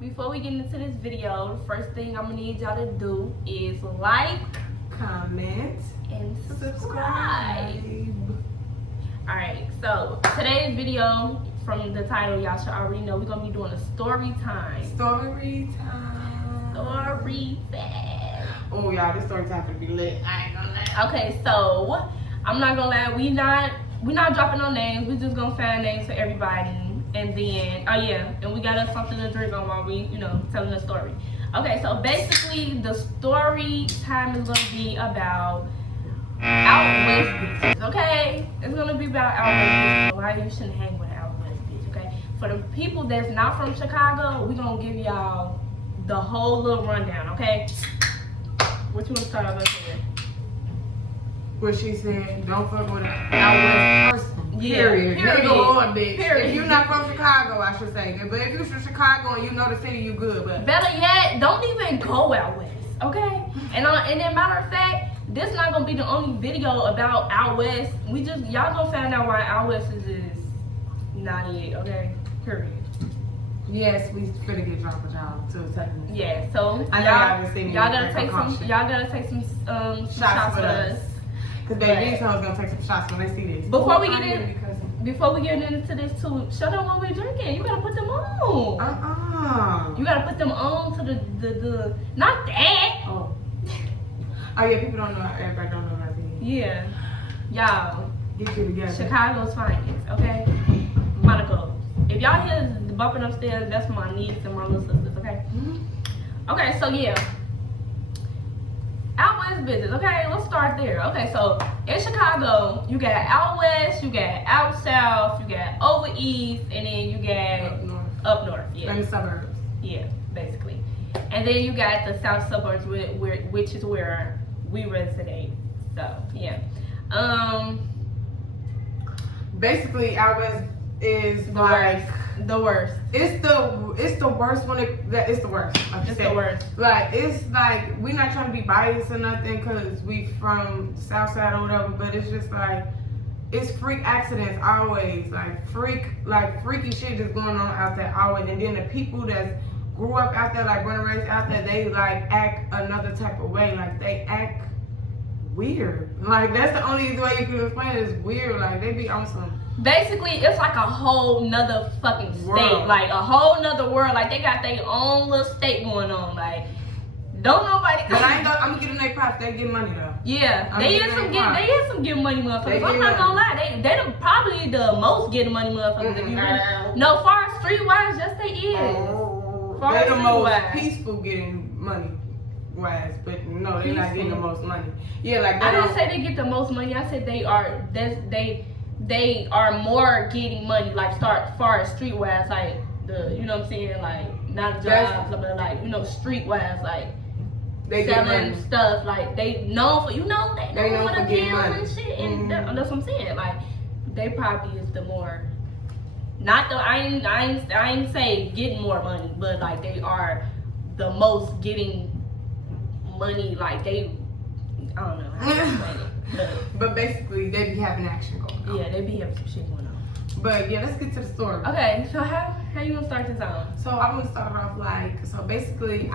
Before we get into this video, the first thing I'm gonna need y'all to do is like, comment, and subscribe. Alright, so today's video, from the title, y'all should already know we're gonna be doing a story time. Story time. Story time. Oh y'all, this story time gonna be lit. I ain't gonna lie. Okay, so I'm not gonna lie, we not dropping no names. We just gonna find names for everybody, and then and we got us something to drink on while we, telling the story. Okay, so basically the story time is gonna be about out west bitches. Okay, it's gonna be about out west bitches. Why you shouldn't hang with an out west bitch. Okay, for the people that's not from Chicago, we gonna give y'all the whole little rundown. Okay, what you wanna start off with? What she said, don't fuck with an out west person. Period. Nigga or bitch. Period. If you're not from Chicago, I should say that. But if you're from Chicago and you know the city, you good. But better yet, don't even go out west. Okay? And then matter of fact, this not gonna be the only video about out west. Y'all gonna find out why out west is not it. Okay? Period. Yes, we finna get drunk with y'all too, technically. Yeah. So I know y'all been seeing me. Y'all gotta take some shots with us. Cause baby, these hoes gonna take some shots when they see this. Before we get into this too, show them what we're drinking. You gotta put them on. You gotta put them on to the not that. Oh yeah, people don't know. Everybody don't know how to eat. Yeah, y'all. Get you together. Chicago's finest, okay? Monaco. If y'all hear the bumping upstairs, that's my niece and my little sisters, okay? Okay, so yeah. Out west bitches, okay? Let's start there. Okay, so in Chicago, you got out west, you got out south, you got over east, and then you got up north. Yeah. And the suburbs. Yeah, basically. And then you got the south suburbs, which is where we reside. So yeah. Basically, out west is the worst. It's the worst when it's the worst. It's the worst. Like it's like we not trying to be biased or nothing because we from South Side or whatever, but it's just like it's freak accidents always, like freaky shit just going on out there always, and then the people that grew up out there, like born and raised out there, they like act another type of way, like they act weird. Like that's the only way you can explain it, is weird. Like they be on some. Basically, it's like a whole nother fucking state, world. Like a whole nother world. Like they got their own little state going on. Like don't nobody. But I'm gonna give them their props. They get money though. Yeah, they is some get money motherfuckers. I'm not gonna lie, they probably the most getting money motherfuckers. If you really, no, far as streetwise, yes they is. They the most peaceful getting money wise, but no, they're not getting the most money. Yeah, like I didn't say they get the most money. I said they are more getting money, like far as streetwise, like you know what I'm saying, like not jobs, but like streetwise, like they selling stuff, like they know for they know for getting money and shit, and that's what I'm saying. Like they probably is the more, not the I ain't say getting more money, but like they are the most getting money. Like they, I don't know how to explain it. But basically, they be having action going on. Yeah, they be having some shit going on. But yeah, let's get to the story. Okay, so how you gonna start this on? So I'm gonna start off so basically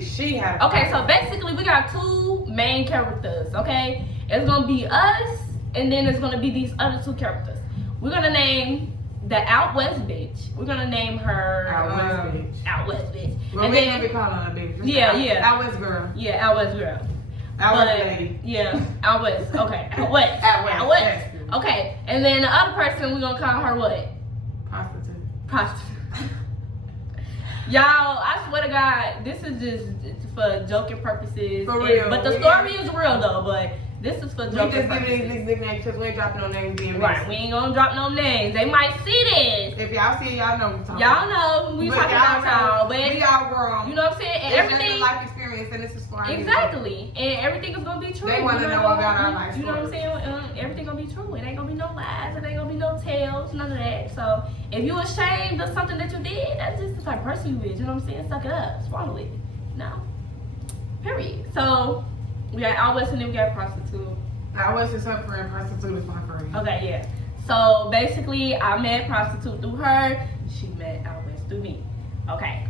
she had. Okay, so basically we got two main characters. Okay, it's gonna be us, and then it's gonna be these other two characters. We're gonna name the out west bitch. We're gonna name her Out west bitch. Well, and then we call her a bitch. Out west girl. Yeah, out west girl. Out west lady. Yeah, out west. Okay, out west. Out west. Okay, and then the other person we're gonna call her what? Prostitute. Y'all, I swear to God, this is just for joking purposes. For real. But the story is real though, but this is for joking purposes. We just giving these nicknames because we ain't dropping no names being right, we ain't gonna drop no names. They might see this. If y'all see it, y'all know what we're talking about. Y'all know we talking about y'all, but we all grown. You know what I'm saying? And it's everything. Just a life experience, and this is fun. Exactly, and everything is gonna be true. They want to know about our life. You know what I'm saying? Everything gonna be true. It ain't gonna be no lies. It ain't gonna be no tales. None of that. So if you ashamed of something that you did, that's just the type of person you is. You know what I'm saying? Suck it up. Swallow it. No. Period. So we got Out West and then we got Prostitute. Out West is her friend. Prostitute is my friend. Okay, yeah. So basically, I met Prostitute through her. She met Out West through me. Okay.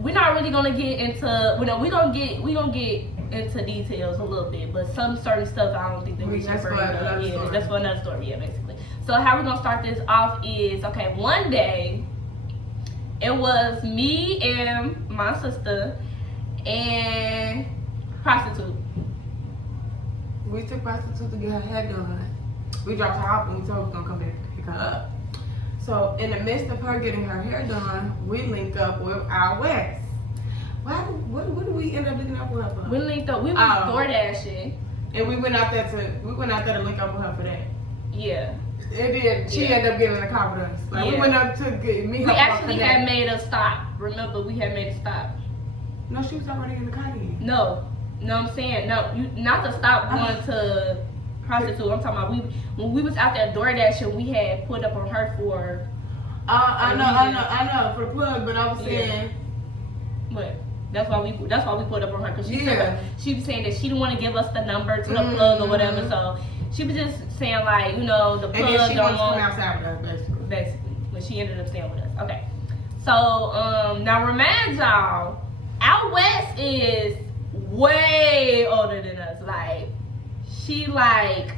We're not really gonna get into. We gonna get into details a little bit, but some certain stuff I don't think that we should bring up. Yeah, that's for another story. Yeah, basically. So how we're gonna start this off is, okay, one day it was me and my sister and Prostitute. We took Prostitute to get her hair done. We dropped her off and we told her we was gonna come back to pick her up. So in the midst of her getting her hair done, we linked up with our West. What did we end up linking up with her for? We linked up. We was DoorDashing, and we went out there to link up with her for that. Yeah. And then she ended up getting in the car with us. Like we went up to meet her. We actually had made a stop. Remember, we had made a stop. No, she was already in the car then. No, I'm saying no. You not to stop going to Prostitute. I'm talking about when we was out there DoorDashing, we had put up on her for. I know for the plug, but I was saying. What? That's why we put up on her, because she was saying that she didn't want to give us the number to the plug or whatever. So she was just saying like, you know, the plug. And then she wanted to come outside with us, basically. But she ended up staying with us. Okay. So now remind y'all, our West is way older than us. Like she like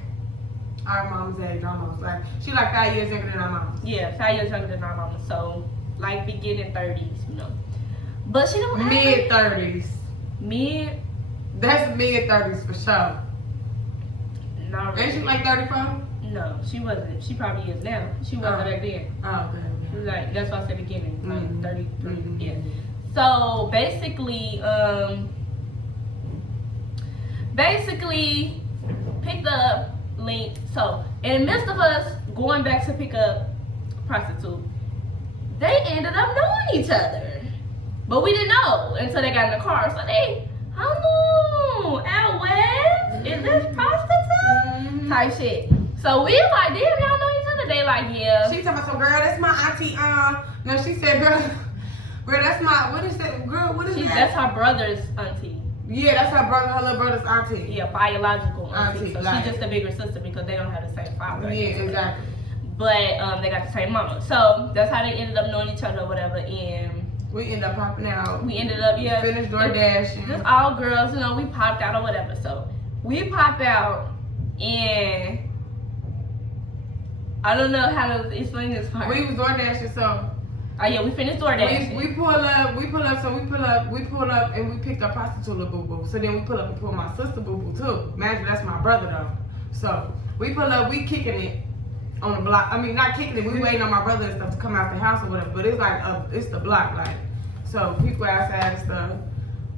our mom's age almost. Like she like 5 years younger than our mama. Yeah, 5 years younger than our mama. So like beginning 30s, you know. But she don't mid 30s. Mid? That's mid 30s for sure. Not really. Ain't she like 34? No, she wasn't. She probably is now. She wasn't back then. Oh, okay. She was like, that's why I said beginning, like 33. Yeah. So basically picked up Link. So in the midst of us going back to pick up Prostitute, they ended up knowing each other. But we didn't know until they got in the car. So they, hello, out west, is this Prostitute? Type shit. So we like, damn, y'all know each other? They like, yeah. She talking about, so girl, that's my auntie. No, she said, girl, that's my, what is that? Girl, what is that? That's her brother's auntie. Yeah, that's her little brother's auntie. Yeah, biological auntie. So like, she's just a bigger sister because they don't have the same father. Yeah, exactly. But they got the same mama. So that's how they ended up knowing each other or whatever. And we ended up popping out. We ended up, finished DoorDashing. Just all girls, you know, we popped out or whatever. So we popped out and I don't know how to explain this part. We was DoorDashing, so. Oh yeah, we finished DoorDashing. We pulled up and we picked up Prostitute little boo boo. So then we pull up and pull my sister boo boo too. Imagine that's my brother though. So we pull up, we kicking it on the block. I mean, not kicking it, we waiting on my brother and stuff to come out the house or whatever. But it's like, it's the block, like. So people outside and stuff.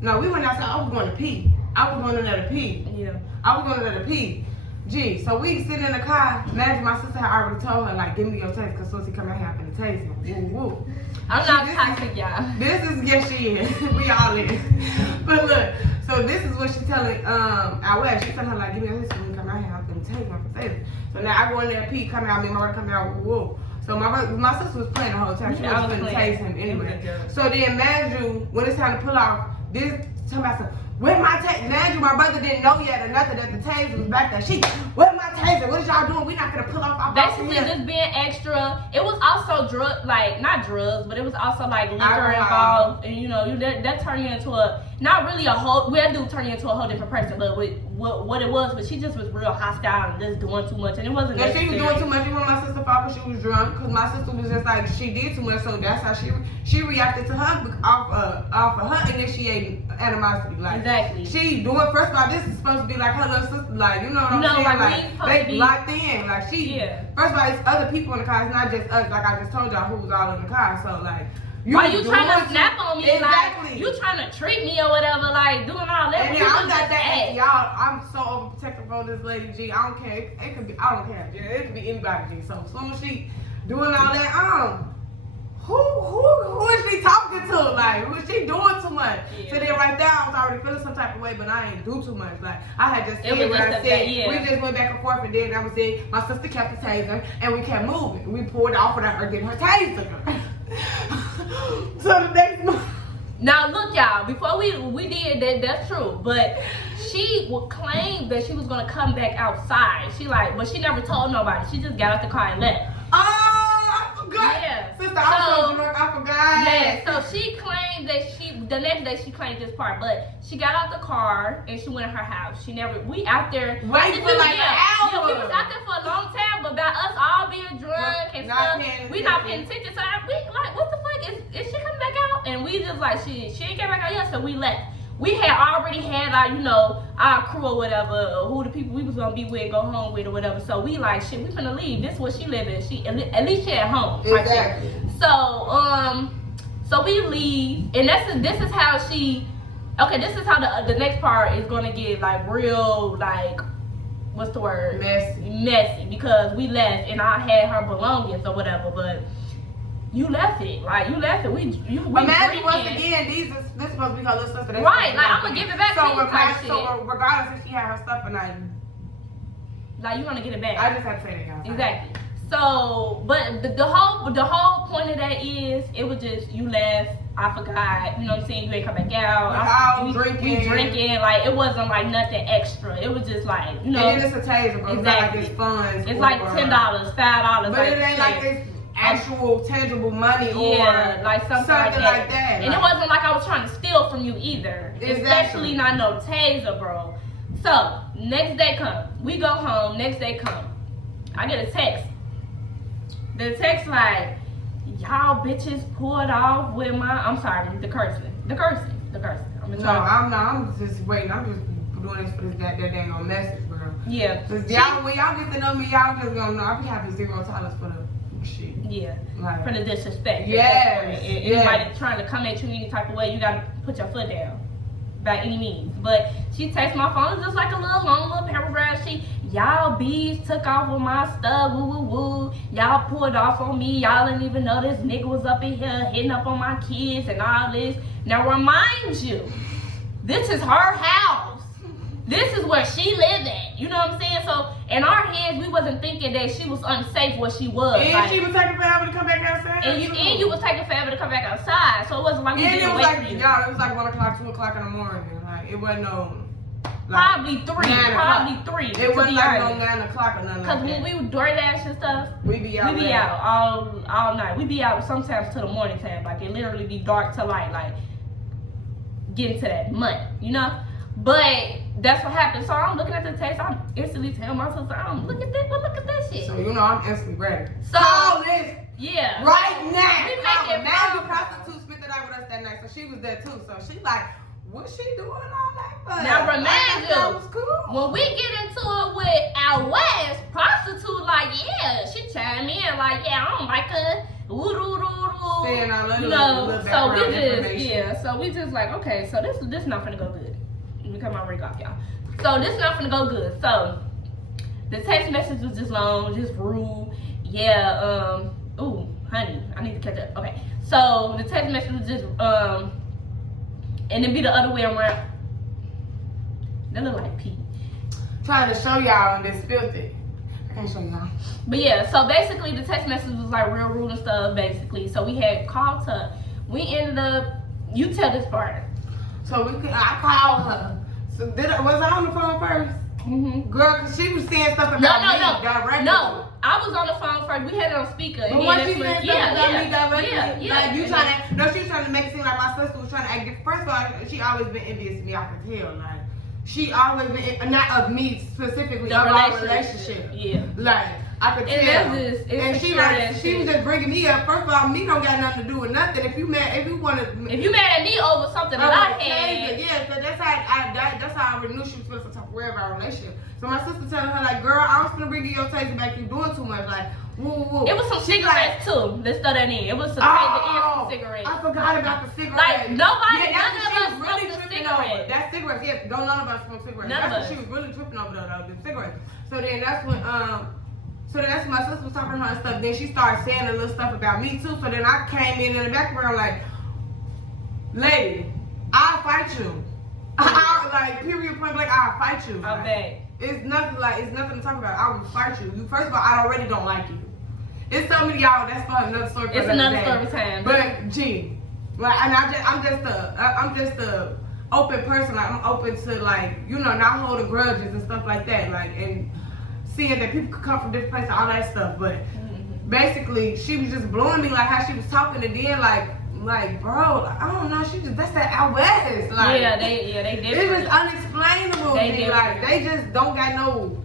No, we went outside. I was going to pee. I was going in there to pee. Yeah. I was going in there to pee. Gee, so we sitting in the car. Imagine my sister had already told her, like, give me your taste, because Susie come out here, I'm finna taste him. Woo, woo. I'm not toxic, y'all. This is, yes, she is. We all in. But look, so this is what she telling our West. She telling her, like, give me your taste, when you come out here, I'm finna taste him, I'm finna taste him. So now I go in there, pee, come out, me and my brother come out, woo, woo. So my sister was playing the whole time. She was finna taste him anyway. So then Madju, when it's time to pull off, this talking about some, where my taser? Madju, my brother didn't know yet or nothing that the taser was back there. She, where my taser? What is y'all doing? We not gonna pull off our basically just being extra. It was also not drugs, but it was also like liquor involved, and you know, that turned you into not really a whole. We do turn you into a whole different person, but with what it was, but she just was real hostile and just doing too much, and it wasn't. Yeah, she was doing too much. It wasn't my sister's fault because she was drunk. Because my sister was just like she did too much, so that's how she reacted to her off of her initiating animosity. Like exactly. She doing, first of all, this is supposed to be like her little sister, like you know what I'm saying? Like they locked in. Like she. Yeah. First of all, it's other people in the car. It's not just us. Like I just told y'all who was all in the car. So like. Why you trying to snap on me? Exactly. Like, you trying to treat me or whatever, like doing all that. And then I'm not that, y'all, I'm so overprotective on this lady, G. I don't care. It could be, I don't care. It could be anybody, G. So as soon as she doing all that, who is she talking to? Like, who is she doing too much? Yeah. So then right there, I was already feeling some type of way, but I ain't do too much. Like, I had just said what I said. We just went back and forth, and then I was saying, my sister kept the taser, and we kept moving. We pulled off without her getting her taser. So the next month. Now look, y'all. Before we did that's true. But she would claim that she was gonna come back outside. But she never told nobody. She just got out the car and left. Oh, I forgot. Yeah. So Sister, I'm so drunk, I forgot. Yeah, so she claimed that the next day she claimed this part, but she got out the car and she went in her house. We out there. Wait for like an hour. Yeah, we was out there for a long time, but about us all being drunk and stuff, we not paying attention. So we like, what the fuck, is she coming back out? And we just like, she ain't came back out yet, so we left. We had already had our crew or whatever, or who the people we was gonna be with, go home with or whatever. So we like, shit, we finna leave. This is where she live at. She at least she at home. Exactly. So we leave, and this is how she. Okay, this is how the next part is gonna get like real, like, what's the word? Messy, because we left and I had her belongings or whatever, but you left it. We imagine once again, this supposed to be her little sister. Right, like I'm gonna give it back to you. So regardless if she had her stuff or not, like you gonna get it back. I just had to say that, guys. Exactly. So, but the whole point of that is it was just you left. I forgot, you know what I'm saying? You ain't come back out. We drinking. Like it wasn't like nothing extra. It was just like, you know. And then it's a taser, bro. Exactly. It's not like it's funds. It's like $10, $5. But it ain't like it's actual tangible money or like something like that. And like, it wasn't like I was trying to steal from you either. Exactly. Especially not no taser, bro. So next day come. We go home. Next day come. I get a text. The text like, y'all bitches pulled off with my, I'm sorry, the cursing. I'm just waiting. I'm just doing this for this that dang on message, bro. Yeah. Cause when y'all get to know me, y'all just gonna know I be having zero tolerance for the shit. Yeah. Like, for the disrespect. Yes. Anybody trying to come at you any type of way, you gotta put your foot down. By any means. But she texted my phone, it's just like a long little paragraph. Y'all bees took off with my stuff, woo woo woo. Y'all pulled off on me. Y'all didn't even know this nigga was up in here hitting up on my kids and all this. Now remind you, this is her house. This is where she lived at. You know what I'm saying? So in our heads, we wasn't thinking that she was unsafe where she was. And she was taking forever to come back outside. And you was taking forever to come back outside. So it wasn't like we didn't wait for you. Y'all, it was like 1 o'clock, 2 o'clock in the morning. Like it wasn't no. Like, probably 3. It wasn't like no 9 o'clock or nothing. Because when we would DoorDash and stuff, we be out all night. We be out sometimes till the morning time. Like it literally be dark till like getting to that money, you know? But that's what happened. So I'm looking at the text. I'm instantly telling my sister, look at that shit. So you know I'm instantly ready. So call this. Yeah. Right now. We make it Imagine Prostitute spent the night with us that night. So she was there too. So she like, what's she doing all that for? Now remind you, was cool. when we get into it with our West, Prostitute like, yeah, she chime in like, yeah, I don't like her. Saying all that little so we just like, okay, so this not finna go good. Let me cut my rig off, y'all. So this not finna go good. So the text message was just long, just rude. Yeah, ooh, honey, I need to catch up. Okay, so the text message was just and then be the other way around. That look like Pete. Trying to show y'all and then spilled it. I can't show y'all. But yeah, so basically the text message was like real rude and stuff, basically. So we had called her. We ended up, you tell this part. So I called her. So was I on the phone first? Mm-hmm. Girl, cause she was saying stuff about me directly. No, I was on the phone first. We had it on speaker. But what she said stuff about me directly? Yeah. Like you trying to, no, she was trying to make it seem like my sister was trying to act different. First of all, she always been envious of me. I could tell. Like she always been, not of me specifically, of our relationship. Yeah. Like I could tell. And she was just bringing me up. First of all, me don't got nothing to do with nothing. If you mad at me over something that I had, yeah, so that's how I already knew she was feeling some type of way about our relationship. So my sister telling her like, girl, I was gonna bring you your taser back. You doing too much, like, woo. It was some cigarettes too. Let's throw that in. It was some taser and some cigarettes. I forgot about the cigarettes. Like nobody, none of us really smoked tripping cigarettes. over. That cigarettes, yes, don't none of us smoke cigarettes. That's what she was really tripping over though, the cigarettes. So then that's when that's when my sister was talking to her and stuff. Then she started saying a little stuff about me too. So then I came in the background like, lady, I'll fight you. Like period point blank, I'll fight you. I bet. It's nothing to talk about. I will fight you. First of all, I already don't like you. It's so many y'all. That's for another story. It's another story time. But gee, like, and I'm just a open person. Like I'm open to like not holding grudges and stuff like that. Like and seeing that people could come from different places, all that stuff. But basically she was just blowing me like how she was talking, and then like bro, like, I don't know, that's that out west. Like they different. It was unexplainable. Like they just don't got no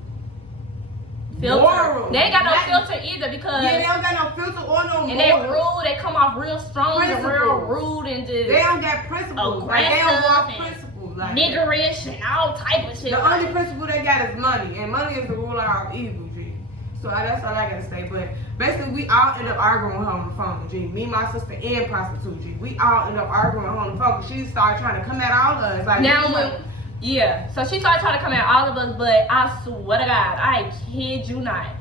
filter. Moral. They ain't got no filter either because they don't got no filter or no and moral. they rude. They come off real strong and real rude and just they don't got principles. Like, they don't want principles. Like niggerish and all type of shit. The only principle they got is money, and money is the rule of evil, G. So that's all I gotta say. But basically, we all end up arguing with her on the phone, G. Me, my sister, and Prostitute, G. We all end up arguing with her on the phone because she started trying to come at all of us. Like now, so she started trying to come at all of us, but I swear to God, I kid you not.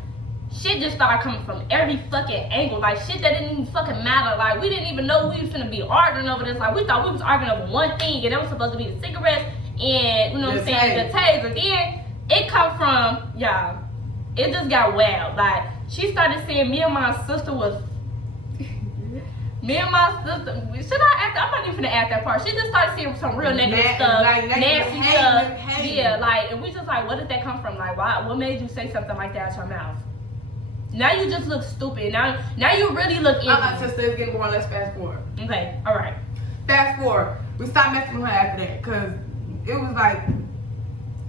Shit just started coming from every fucking angle. Like, shit that didn't even fucking matter. Like, we didn't even know we was finna be arguing over this. Like, we thought we was arguing over one thing, and that was supposed to be the cigarettes and, you know what I'm saying, the taser. Then, it come from, y'all, it just got wild. Like, she started saying me and my sister was... Me and my sister, I'm not even finna add that part. She just started saying some real negative stuff, nasty stuff. Yeah, like, and we just like, where did that come from? Like, why? What made you say something like that out your mouth? Now you just look stupid. Now you really look evil. Sister, it's getting boring. Let's fast forward. Okay, all right. Fast forward. We stopped messing with her after that because it was like,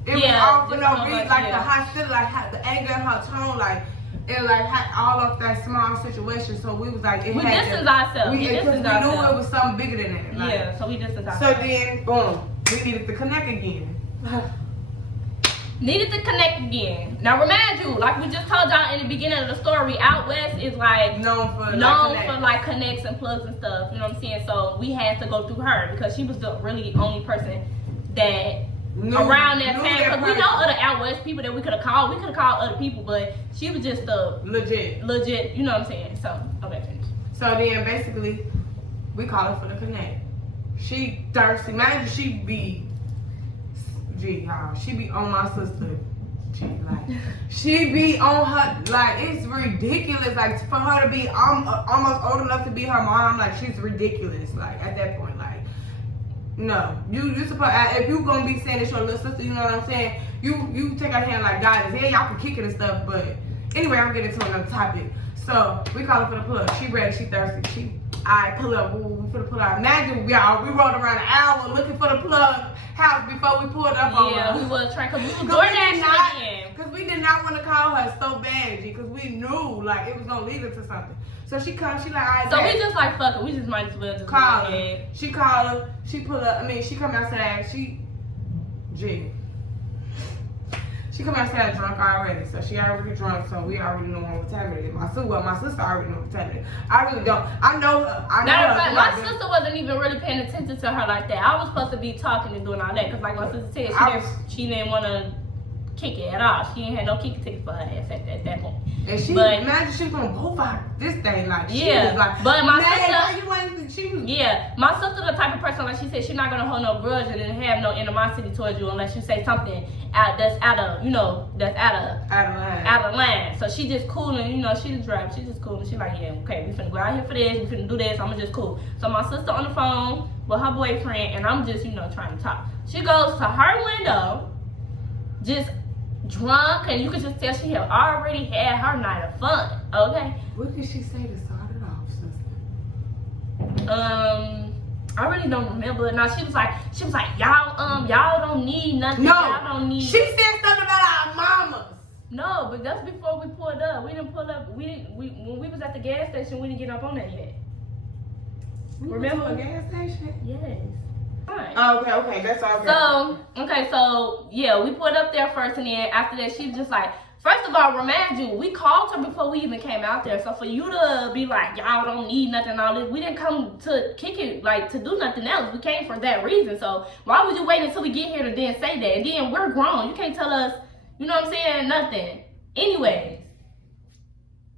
it was all for no reason. Like the hostility, like the anger in her tone, like. And like all of that small situation, so we was like, we distanced ourselves. We knew it was something bigger than that. Like, yeah, so we distanced ourselves. So then, boom, we needed to connect again. Now remind you, like we just told y'all in the beginning of the story, out west is like known for like connects and plugs and stuff. You know what I'm saying? So we had to go through her because she was the really only person that. Around that time, because we know other out west people that we could have called. We could have called other people, but she was just the legit. You know what I'm saying? So okay, finish. So then basically, we call her for the connect. She thirsty. Imagine she be on my sister. She be on her, like, it's ridiculous. Like, for her to be almost old enough to be her mom, like, she's ridiculous. Like, at that point, like. No, you supposed, if you gonna be saying it's your little sister, you know what I'm saying? You take her hand like guidance. Yeah, y'all can kick it and stuff, but anyway, I'm getting to another topic. So we call her for the plug. She ready, she thirsty. I pull up, we finna pull out. Imagine we rode around an hour looking for the plug house before we pulled up on her. Yeah, we was trying, cause we did not want to call her so bad, G, cause we knew like it was gonna lead her to something. So she comes, she like, all right. So we just like, fuck it, we just might as well just call her. She call her, she pull up, she come outside, she come outside drunk already. So she already drunk, so we already know what time it is. My sister already know what time it is. I really don't. I know her. My sister wasn't even really paying attention to her like that. I was supposed to be talking and doing all that, because like my sister said, she didn't want to kick it at all. She ain't had no kick tickets for her ass at that point. And imagine she gonna go for this thing like she was like. But my sister, my sister the type of person, like she said, she's not gonna hold no grudge and then have no animosity towards you unless you say something that's out of line. So she just cool and she the driver. She just cool and she like, yeah, okay, we finna go out here for this. We finna do this. I'ma just cool. So my sister on the phone with her boyfriend and I'm just trying to talk. She goes to her window, just drunk, and you could just tell she had already had her night of fun. Okay. What could she say to start it off, sister? I really don't remember. No, she was like, y'all don't need nothing. No, y'all don't need. She said something about our mamas. No, but that's before we pulled up. We didn't pull up. When we was at the gas station, we didn't get up on that yet. Remember a gas station? Yes. Oh, okay, that's all. So yeah, we pulled up there first, and then after that, she was just like, first of all, remind you, we called her before we even came out there. So for you to be like, y'all don't need nothing, all this, we didn't come to kick it, like to do nothing else. We came for that reason. So why would you wait until we get here to then say that? And then we're grown. You can't tell us, you know what I'm saying, nothing. Anyways.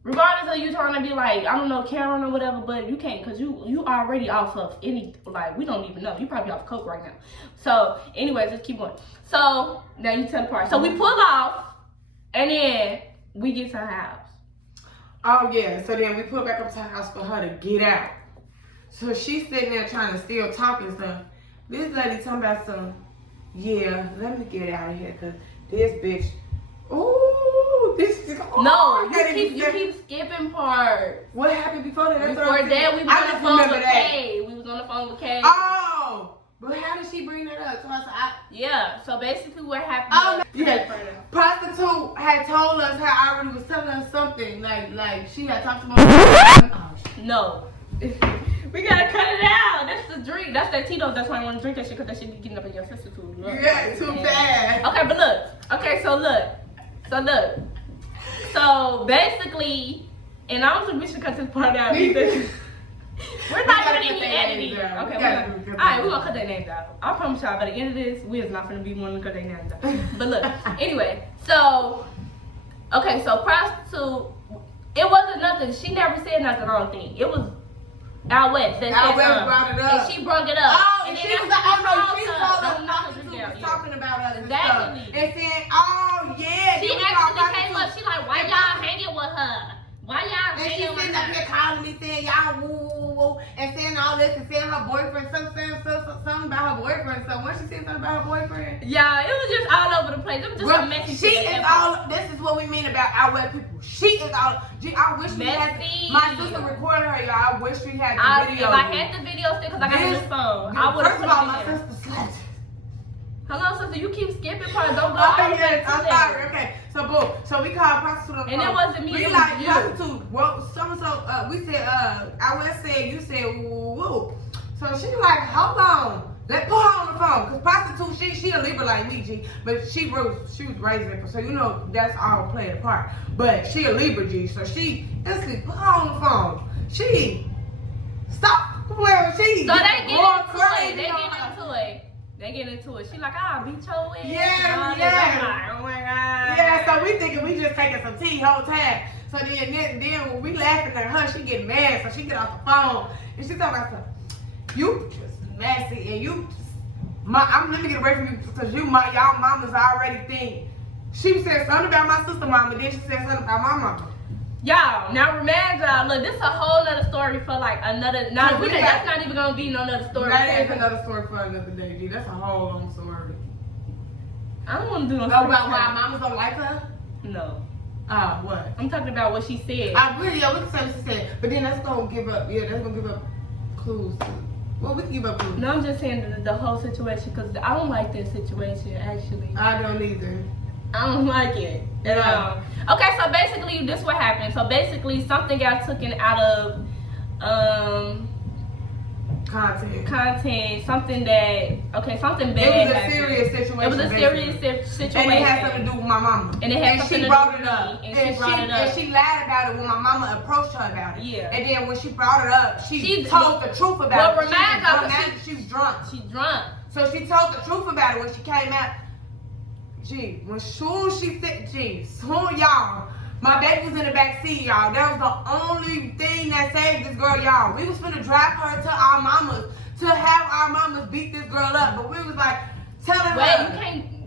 Regardless of you trying to be like, I don't know, Karen or whatever, but you can't, because you already off of any, like, we don't even know. You probably off coke right now. So, anyways, let's keep going. So, now you tell the part. So, we pull off, and then we get to her house. Oh, yeah. So, then we pull back up to her house for her to get out. So, she's sitting there trying to still talk and stuff. This lady talking about some, yeah, let me get out of here, because this bitch, ooh, This is No, you keep skipping parts. What happened before that? Before that, we was on the phone with Kay. We was on the phone with Kay. Oh, but how did she bring that up? Yeah, so basically what happened Prostitute had told us how already was telling us something. Like she had talked about No. We gotta cut it out. That's the drink. That's that Tito's. That's why I want to drink that shit, because that shit be getting up in your sister too. Yeah, too bad. Okay, but look. So basically, and I don't think we should cut this part out either. We're not doing any editing. Okay, alright, we're gonna cut their names out. I promise y'all by the end of this, we is not gonna be one to cut their names out. But look, anyway, so Prostitute, it wasn't nothing. She never said nothing wrong thing. It was Out West that Out said West something. brought it up. And she brought it up. Oh, and she then was like, oh no, she told told us us Prostitute was talking about us and Exactly. stuff. And saying, oh yeah. She actually came up, she like, why y'all hanging with her? Why y'all And she hanging with sitting up here her? calling me saying y'all woo woo woo and saying all this and saying her boyfriend, something about her boyfriend. So when she said something about her boyfriend, Yeah, it was just all over the place. It was just a messy she shit. is all. This is what we mean about our web people. She is all. Gee, I wish we had. Messy. My sister recorded her, y'all. I wish we had the If video. I had the video still, because I got this phone, I would have First put of all, it my in there. sister slept. Hello, sister, you keep skipping parts. Don't go Oh, all the way yes, to I'm there. sorry. Okay, so boom. So we called Prostitute on the And phone. it wasn't me, We it was like you. Prostitute. Well, so we said, I West said, you said, woo woo. So she like, hold on. Let's put her on the phone. Because Prostitute, she a Libra like me, G. But she was raised Libra. So, you know, that's all playing a part. But she a Libra, G. So she instantly put her on the phone. She, stop playing. She So they get going into crazy it. They on get her. into it. They get into it. She like, I'll beat your ass. Yeah, I'm yeah. like, oh my God. Yeah, so we thinking we just taking some tea whole time. So then when we laughing at her, she get mad. So she get off the phone and she talking about stuff. You just messy and you just, let me get away from you because y'all mamas already think. She said something about my sister mama, then she said something about my mama. Y'all, now remind y'all, look, this is a whole nother story for like another, that's not even gonna be no other story. That is another story for another day, G. That's a whole long story. I don't want to do no story. About why mamas don't like her? No. What? I'm talking about what she said. We can say what she said, but then that's gonna give up, clues. Well, we can give up clues. No, I'm just saying the whole situation, because I don't like this situation, actually. I don't either. I don't like it at all. Okay, so basically, this what happened. So basically, something got taken out of content. Something something bad. It was a happened. serious situation. It was a serious situation. And it had something to do with my mama. And it had something she to brought do it with up. me. And she brought it up. And she lied about it when my mama approached her about it. Yeah. And then when she brought it up, she told the truth about it. She was drunk. She's drunk. So she told the truth about it when she came out. Y'all, my baby was in the back seat, y'all. That was the only thing that saved this girl, y'all. We was finna drive her to our mamas to have our mamas beat this girl up, but we was like telling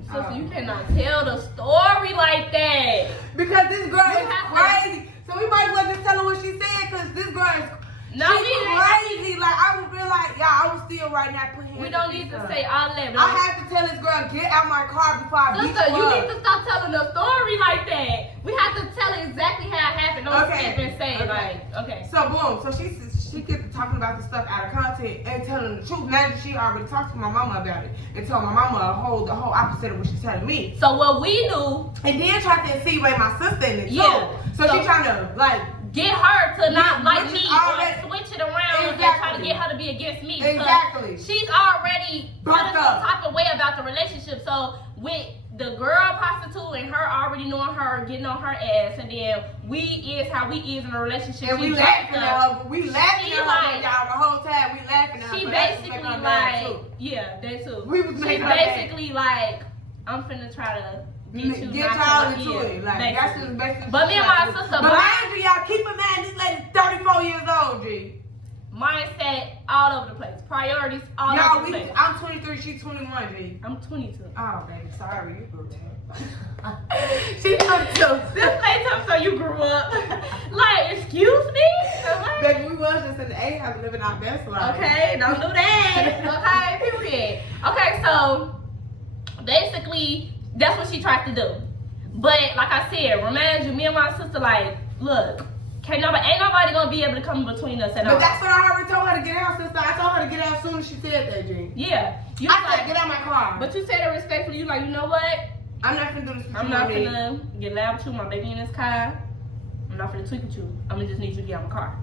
her. You cannot tell the story like that. Because this girl is crazy. So we might as well just tell her what she said, because this girl is crazy. Like, I would feel like, I would still right now put him. We don't need to say all that. I have to tell this girl, get out my car before I beat Sister, you you up. need to stop telling the story like that. We have to tell exactly how it happened. Don't skip and say okay. So boom, so she gets to talking about the stuff out of content and telling the truth. Now that she already talked to my mama about it and told my mama the whole opposite of what she's telling me. So what we do, and then try to insinuate my sister in it too. Yeah. So she trying to get her to not like me already, or switch it around and try to get her to be against me. Exactly. She's already feeling some type of way about the relationship. So with the girl Prostitute and her already knowing her, getting on her ass, and then we is how we is in a relationship. And we laughing at her. We laughing at her, y'all, the whole time. We laughing at her. She basically that too. We was She's basically like, I'm finna try to get y'all into it. Like, that's just basically. But me and my sister, but mind you, y'all, keep in mind, this lady's 34 years old, G. Mindset all over the place. Priorities all over the place. I'm 23, she's 21, G. I'm 22. Oh, baby, sorry, you grew up. She's 22. This lady talking so you grew up. Like, excuse me? Baby, we was just in the A house living our best life. Okay, don't do that. Okay, period. Okay, so basically, that's what she tried to do. But like I said, remind you, me and my sister, like, look, ain't nobody gonna be able to come between us at all. But that's what I already told her to get out, sister. I told her to get out as soon as she said that, G. Yeah. I said, get out my car. But you said it respectfully. You like, you know what? I'm not finna do this with you. I'm not finna get loud with you. My baby in this car. I'm not finna tweak with you. I'm gonna just need you to get out my car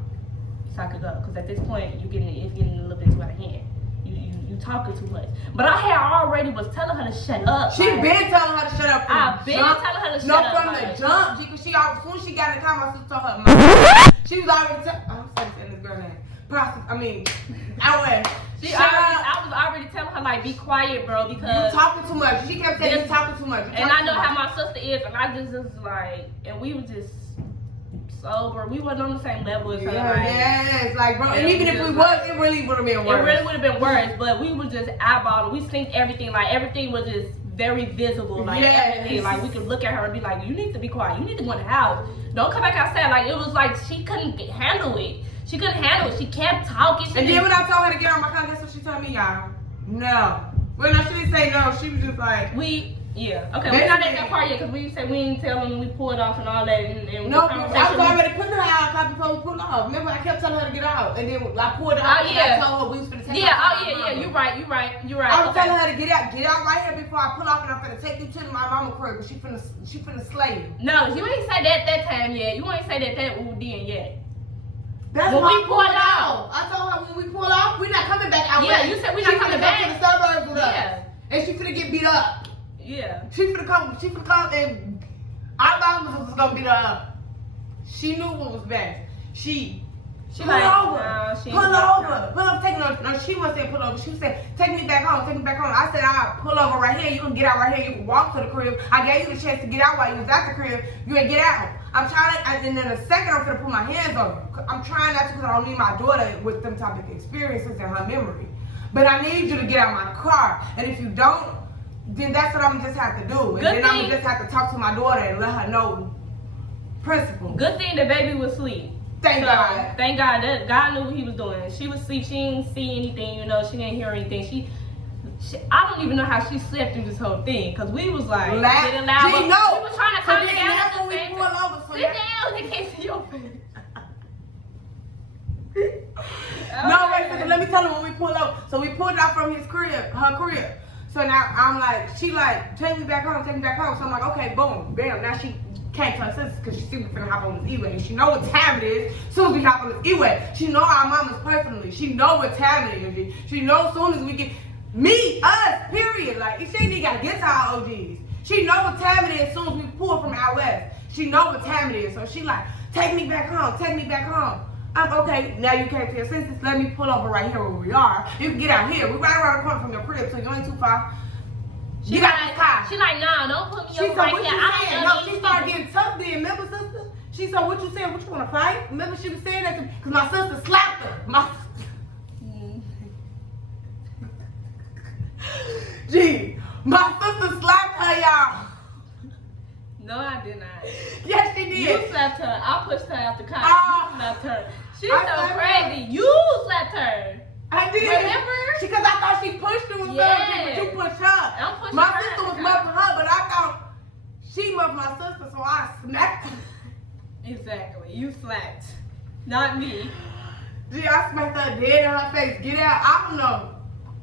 so I could go. Cause at this point, it's getting a little bit too out of hand. You talking too much. But I had already was telling her to shut up. She been telling her to shut up. I've been telling her to shut up. No, from the jump, G. Cause as soon as she got in the car, my sister told her. She was already telling. I'm saying this girl name. I was already telling her, like, be quiet, bro, because you talking too much. She kept saying you talking too much. And I know how my sister is, and I just was like, and we were just sober. We wasn't on the same level as her. Yes, like, bro. And even if we was, it really would have been worse. It really would have been worse, but we were just eyeballing. We synced everything. Like, everything was just very visible. Like, everything. Like, we could look at her and be like, you need to be quiet. You need to go in the house. Don't come back outside. Like, it was like she couldn't handle it. She couldn't handle it. She kept talking. And then when I told her to get on my car, guess what she told me, y'all? No. Well, no, she didn't say no. She was just like... Okay, we're not at that part yet, because we said we didn't tell them we pulled off and all that. And no, I was already putting her out before we pulled off. Remember, I kept telling her to get out. And then I pulled her out and I told her we was going to take her out. You're right. I was telling her to get out right here before I pull off, and I'm going to take you to my mama crib, but she finna slay you. No, you ain't say that time yet. You ain't say that then yet. That's when we pulled off. I told her when we pull off, we're not coming back out. Yeah, you said we're not coming back. She finna come to the suburbs with us. And she finna get beat up. Yeah. She finna come and our mama was gonna beat her up. She knew what was best. She pull over. Pull over, take no, she wasn't saying pull over. She said, take me back home. I said, I'll pull over right here. You can get out right here. You can walk to the crib. I gave you the chance to get out while you was at the crib. You ain't get out. I'm trying to, and then in a second, I'm gonna put my hands on her. I'm trying not to, because I don't need my daughter with them type of experiences in her memory. But I need you to get out my car. And if you don't, then that's what I'm gonna just have to do. And then I'm gonna just have to talk to my daughter and let her know principle. Good thing the baby was asleep. Thank God. Thank God that God knew what he was doing. She was asleep. She didn't see anything, she didn't hear anything. She I don't even know how she slept through this whole thing, because we was like getting loud. We was trying to calm it down at the same time. Sit down, they can't see your face. No, wait a second. Let me tell her when we pull up. So we pulled out from her crib. So now I'm like, she like, take me back home. So I'm like, okay, boom, bam. Now she came to her senses because she see we finna hop on this E-way. And she know what time it is. As soon as we hop on this E-way, she know our mamas personally. She know what time it is. She know as soon as we get, us, period. Like, she ain't even gotta get to our OGs. She know what time it is as soon as we pull from out west. She know what time it is. So she like, take me back home. I'm okay, now you came to your senses. Let me pull over right here where we are. You can get out here. We're right around the corner from your crib, so you ain't too far. Get out the car. She like, nah, don't put me over right here. She started getting tough then. Remember, sister? She said, what you saying? What you want to fight? Remember, she was saying that to me because my sister slapped her. Gee, my sister slapped her, y'all. No, I did not. Yes, she did. You slapped her. I pushed her out the car. You slapped her. She's so crazy. You slapped her. I did. Remember? Because I thought she pushed her, but you pushed her. I'm pushing my her. sister was muffing her, but I thought she muffed my sister, so I smacked her. Exactly. You slapped. Not me. Gee, I smacked her dead in her face. Get out. I don't know.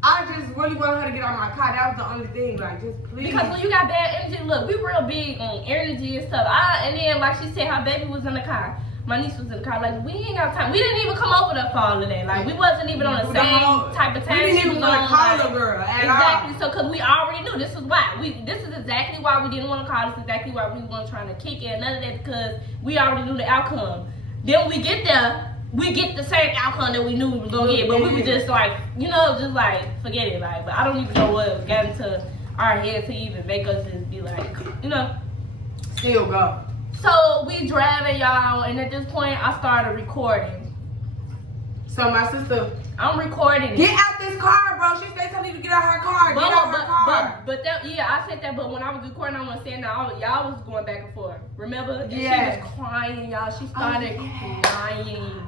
I just really wanted her to get out of my car. That was the only thing. Like, just please. Because when you got bad energy, look, we real big on energy and stuff. And then, like she said, her baby was in the car. My niece was in the car. Like, we ain't got time. We didn't even come over there for all of that. Like, we wasn't even on the same type of time. We didn't even want to call the girl at exactly. So, because we already knew this is why. This is exactly why we didn't want to call. This is exactly why we weren't trying to kick it. None of that, because we already knew the outcome. Then when we get there, we get the same outcome that we knew we were gonna get, but we were just like, just like, forget it, like. But I don't even know what got into our head to even make us just be like, Still go. So we driving, y'all, and at this point, I started recording. So my sister, I'm recording it. get out this car, bro. She said telling you to get out her car. Get out her car. But that, yeah, I said that. But when I was recording, I was saying that y'all was going back and forth. Remember? And Yeah. she was crying, y'all. She started crying.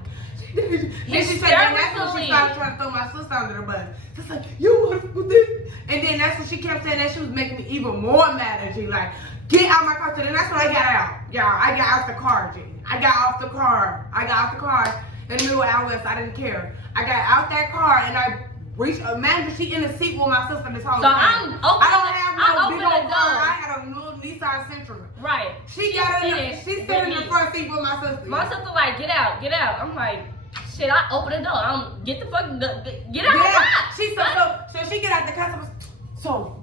Then she said, and that's when she started trying to throw my sister under the bus. She's like, you want to do this? And then that's when she kept saying that she was making me even more mad at G. Like, get out my car. So then that's when I got out. Y'all, I got out the car, G. I got off the car. In the middle of Alice, I didn't care. I got out that car and I reached. Imagine she in the seat with my sister this whole time. I don't have no big old car. I had a little Nissan Sentra. Right. She got in. She sat in the front seat with my sister. My sister like, get out. I'm like, shit. I open the door. Get the fuck, get out. Yeah. She so she get out the car. So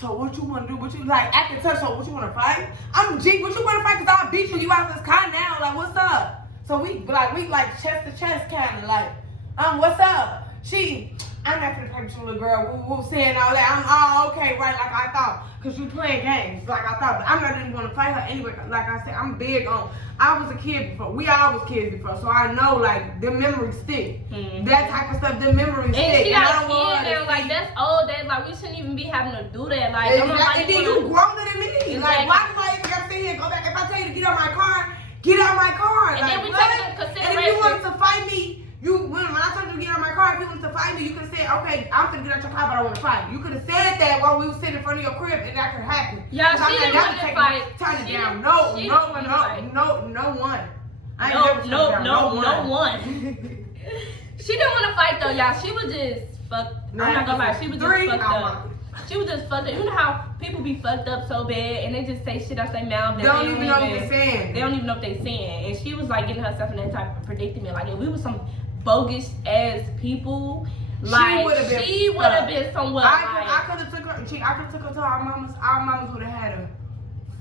what you want to do? What you like acting tough? So what you want to fight? I'm G. What you want to fight? Cause I'll beat you. You out this car now. Like what's up? So we like chest to chest kind of like, what's up? I'm not gonna play with you, little girl. We saying all that. I'm all okay, right? Like I thought, cause you playing games, like I thought. But I'm not even gonna fight her anyway. Like I said, I'm big on. I was a kid before. We all was kids before, so I know like the memories stick. Mm-hmm. That type of stuff, the memories stick. And she And I got don't want her kids, to and like see- that's old days. Like we shouldn't even be having to do that. Like, Exactly. And then you growner than me. Exactly. Like why do I even gotta sit here and go back? If I tell you to get out my car, get out my car. And like, then we what? take some And consideration. if you wanted to fight me, when I told you to get out my car, if you wanted to fight me, you could have said, okay, I'm gonna get out your car, but I want to fight. You could have said that while we were sitting in front of your crib, and that could happen. Yeah, Cause she I'm didn't like, want to take fight. Turn it She down. didn't- No she one. didn't want to fight. I ain't never turned down No one. She didn't want to fight though, y'all. She was just fucked. I'm not gonna lie. She was just fucked up. She was just fucked up. You know how people be fucked up so bad and they just say shit out their mouth. They don't even know what they're saying. They don't even know what they're saying. And she was like getting herself in that type of predicament. Like if we was some bogus ass people, like she would have been somewhat. I could have took her. I could have took her to our mamas. Our mamas would have had a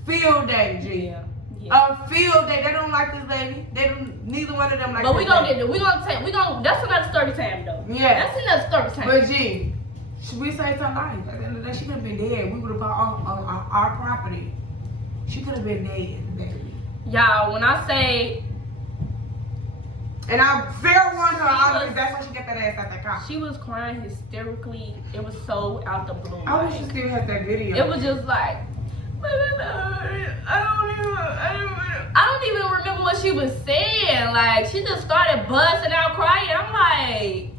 field day, G. Yeah. A field day. They don't like this lady. They don't. Neither one of them like. But we this gonna lady. get it. We gonna. That's another story time though. Yeah. That's another story time. But G, we saved her life. At the end of the day, she could have been dead. We would have bought our property. She could have been dead, baby. Y'all, when I say. And I fair warned her. That's why she got that ass out that car. She was crying hysterically. It was so out the blue. I wish you still had that video. It was just like, I don't even remember what she was saying. Like, she just started busting out crying. I'm like,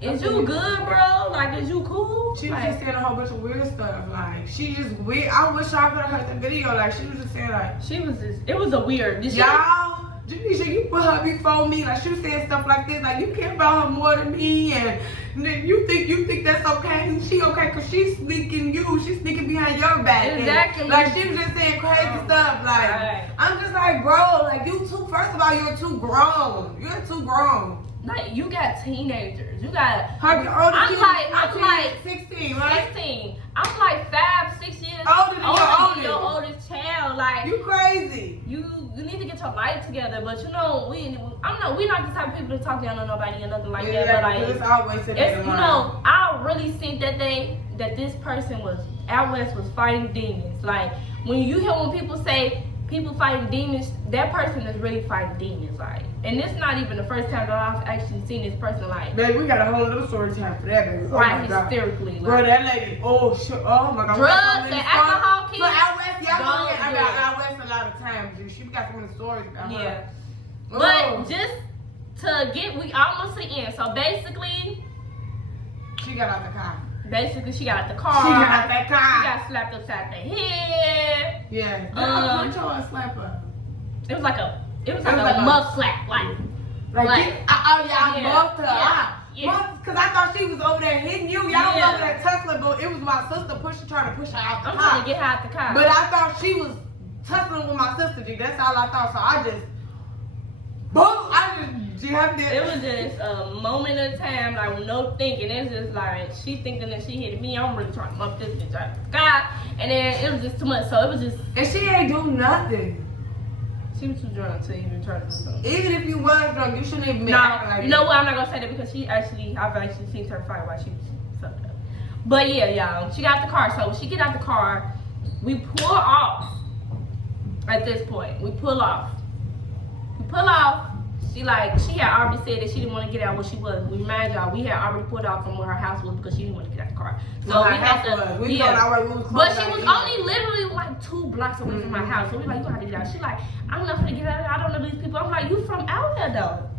is you good, bro? Like, is you cool? She was like, just saying a whole bunch of weird stuff. Like, she just weird. I wish I could have heard the video. Like, she was just saying, like, she was just, it was a weird. y'all, Janisha, you put her before me. Like, she was saying stuff like this. Like, you care about her more than me. And you think that's okay? She okay because she's sneaking you. She's sneaking behind your back. Exactly. And, like, she was just saying crazy stuff. Like, right. I'm just like, bro, like, you too, first of all, you're too grown. You're too grown. Like, you got teenagers. You got. Her oldest I'm like 16, right? 16. I'm like 5, 6 years Older than your oldest child. Like, You crazy. You need to get your life together, but you know we're not the type of people to talk down on nobody or nothing like that. But like, it's always it's, you know, I really think that this person out west was fighting demons. Like when you hear when people say people fighting demons, that person is really fighting demons. Like, and it's not even the first time that I've actually seen this person like. Baby, we got a whole little story time for that, baby. Right, hysterically. Like, bro, that lady, oh shit, oh my god. Drugs and alcohol, kids. So out west, y'all Don't know do about it. out west a lot of times, dude. She got so many stories about her. Yeah. Oh. But just to we almost to the end. So basically, she got out the car. she got out the car. She got out that She car. got slapped upside the head. Yeah. Punch her or slap her. It was like a muff slap, like I muffed her. Yeah. Cause I thought she was over there hitting you. Y'all was over there tussling, but it was my sister trying to push her out the I'm car. trying to get her out the car. But I thought she was tussling with my sister, G. That's all I thought. So I just, boom, I just jammed it. It was just a moment of time, like with no thinking. It's just like she thinking that she hit me. I'm really trying to muff this bitch out the car, and then it was just too much. So it was just. And she ain't do nothing. She was too drunk to even try to do something. Even if you was drunk, you shouldn't even be acting like you know what? I'm not gonna say that because I've actually seen her fight while she was fucked up. But yeah, y'all, she got out the car. So when she get out the car, we pull off. At this point, we pull off. She had already said that she didn't want to get out where she was. We remind y'all, we had already pulled out from where her house was because she didn't want to get out the car. So we had to, but she was only literally like 2 blocks away from my house. So we like, you gotta get out. She like, I'm not gonna get out. I don't know these people. I'm like, you from out there though?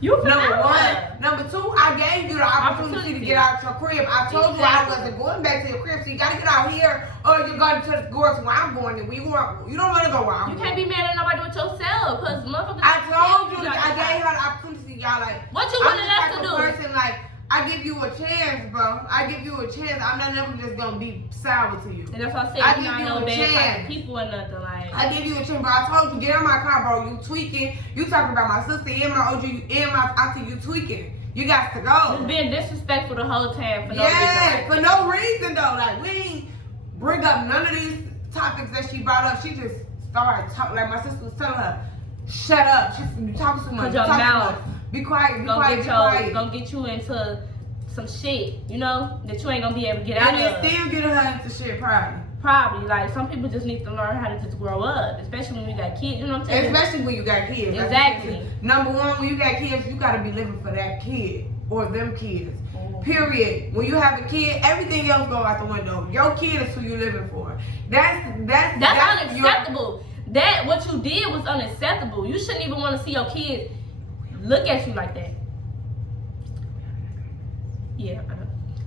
You from out there? Number 2, I gave you the opportunity to get out your crib. I told you I wasn't going back to your crib, so you gotta get out here, or you're going to the doors where I'm going. And you don't want to go where I'm going. You can't be mad at nobody with yourself, cause motherfuckers. I told you, I gave her the opportunity, y'all. Like, what you wanted us to do? Person, like, I give you a chance, bro. I give you a chance. I'm not never just gonna be sour to you. And that's what I said. I give you a chance. People or nothing like. I give you a chance, bro. I told you, get in my car, bro. You tweaking. You talking about my sister and my OG and my auntie. You tweaking. You got to go. Just being disrespectful the whole time for no reason. Yeah, for no reason though. Like, we ain't bring up none of these topics that she brought up. She just started talking. Like my sister was telling her, shut up. You talking too much. Your mouth. Be quiet. Be quiet. Gonna get you into some shit, you know, that you ain't gonna be able to get out of. And still getting her into shit, probably. Probably. Like, some people just need to learn how to just grow up, especially when you got kids, you know what I'm saying? Especially when you got kids. Exactly. Like, number 1, when you got kids, you gotta be living for that kid or them kids. Period. When you have a kid, everything else go out the window. Your kid is who you living for. That's unacceptable. That what you did was unacceptable. You shouldn't even want to see your kids look at you like that. Yeah.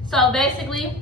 So basically,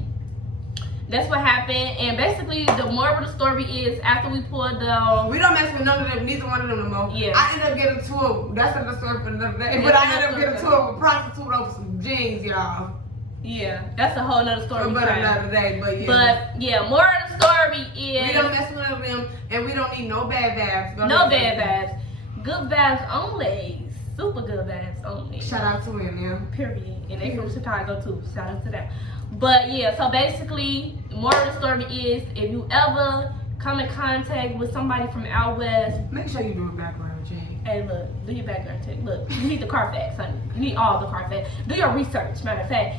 that's what happened. And basically, the moral of the story is, after we pulled down, we don't mess with none of them, neither one of them no more. Yeah. I ended up getting to a, that's another story for another day. But I ended up getting to a prostitute over some jeans, y'all. Yeah, that's a whole nother story. But another day, but yeah. But yeah, moral of the story is, we don't mess with none of them, and we don't need no bad vibes. No bad vibes. Good vibes only. Super good vibes only. Shout out to him, yeah. Period. And they from Chicago too. Shout out to them. But yeah, so basically, the moral of the story is, if you ever come in contact with somebody from out west, make sure you do a background check. Hey, look, do your background check. Look, you need the Carfax, honey. You need all the Carfax. Do your research. Matter of fact,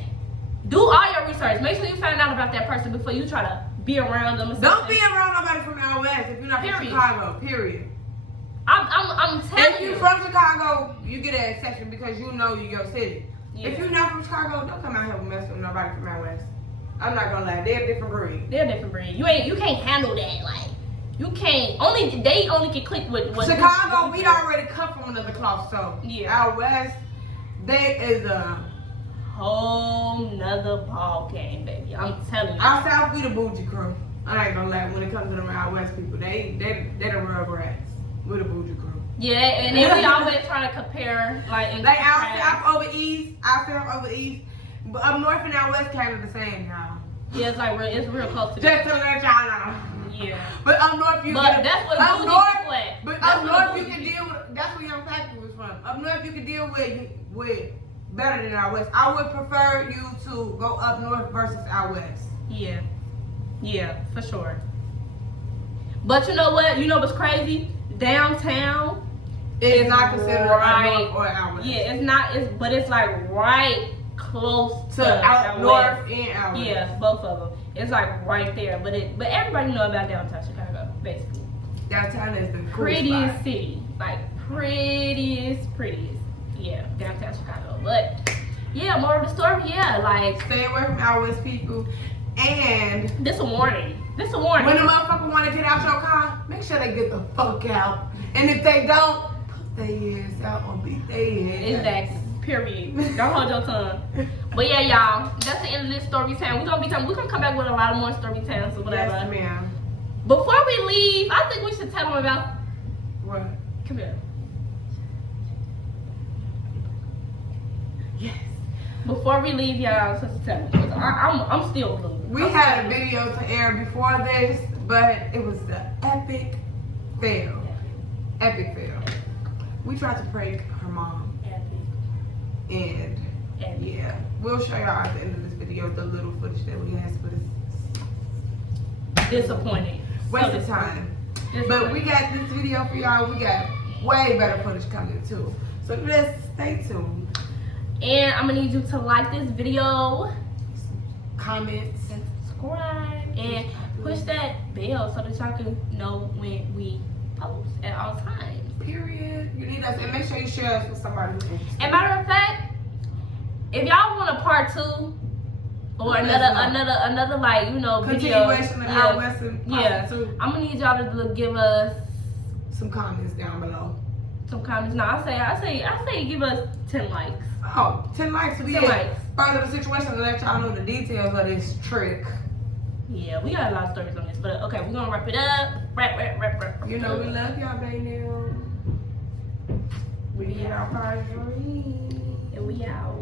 do all your research. Make sure you find out about that person before you try to be around them. Don't be around nobody from out west if you're not from Chicago. Period. I'm telling you. If you're from Chicago, you get an exception because you know your city. Yeah. If you're not from Chicago, don't come out here and mess with nobody from out west. I'm not gonna lie, they're a different breed. They're a different breed. You can't handle that. Like, you can't. They only can click with Chicago. We already come from another cloth, so yeah. Out west, they is a whole nother ball game, baby. I'm telling you. Out south, we the bougie crew. I ain't gonna lie. When it comes to them out west people, they the rugrats. We the bougie crew. Yeah, and then we always try to compare, like out south over east, but up north and out west kind of the same, y'all. Yeah, it's real close to just to let y'all know. Yeah. But up north that's what up north, but up north you can deal with. That's where Young Factory was from. Up north you can deal with better than out west. I would prefer you to go up north versus out west. Yeah. Yeah, for sure. But you know what? You know what's crazy? Downtown is not considered right or out west. Yeah, it's not. But it's like right close to out north west. And out west. Yeah, both of them. It's like right there. But everybody know about downtown Chicago, basically. Downtown is the prettiest spot. City, like prettiest. Yeah, downtown Chicago. But yeah, more of the story. Yeah, like stay away from out west people. And this a warning. When the motherfucker want to get out your car, make sure they get the fuck out. And if they don't, put their ass out or beat their ass. Exactly. Period. Don't hold your tongue. But yeah, y'all, that's the end of this story time. We're gonna come back with a lot of more story times or whatever. Yes, ma'am. Before we leave, I think we should tell them about what? Come here. Yes. Before we leave, y'all, so tell them. I'm still blue. We had a video to air before this, but it was the epic fail. Epic fail. We tried to prank her mom. And yeah, we'll show y'all at the end of this video the little footage that we had, but it's disappointing. Waste of time. But we got this video for y'all. We got way better footage coming too. So just stay tuned. And I'm gonna need you to like this video, comment, and subscribe, and push that bell so that y'all can know when we post at all times. Period. You need us, and make sure you share us with somebody who's interested. And matter of fact, if y'all want a part 2 or another like video, Continuation of Out West and yeah, Prostitute. I'm gonna need y'all to give us Some comments down below. some comments. No, I say give us 10 likes. Oh, 10 likes to be 10 likes. further the situation to let y'all know the details of this trick. Yeah, we got a lot of stories on this, but okay, we're gonna wrap it up. Wrap. You know we love y'all, baby. We get our 5 drinks. And we out.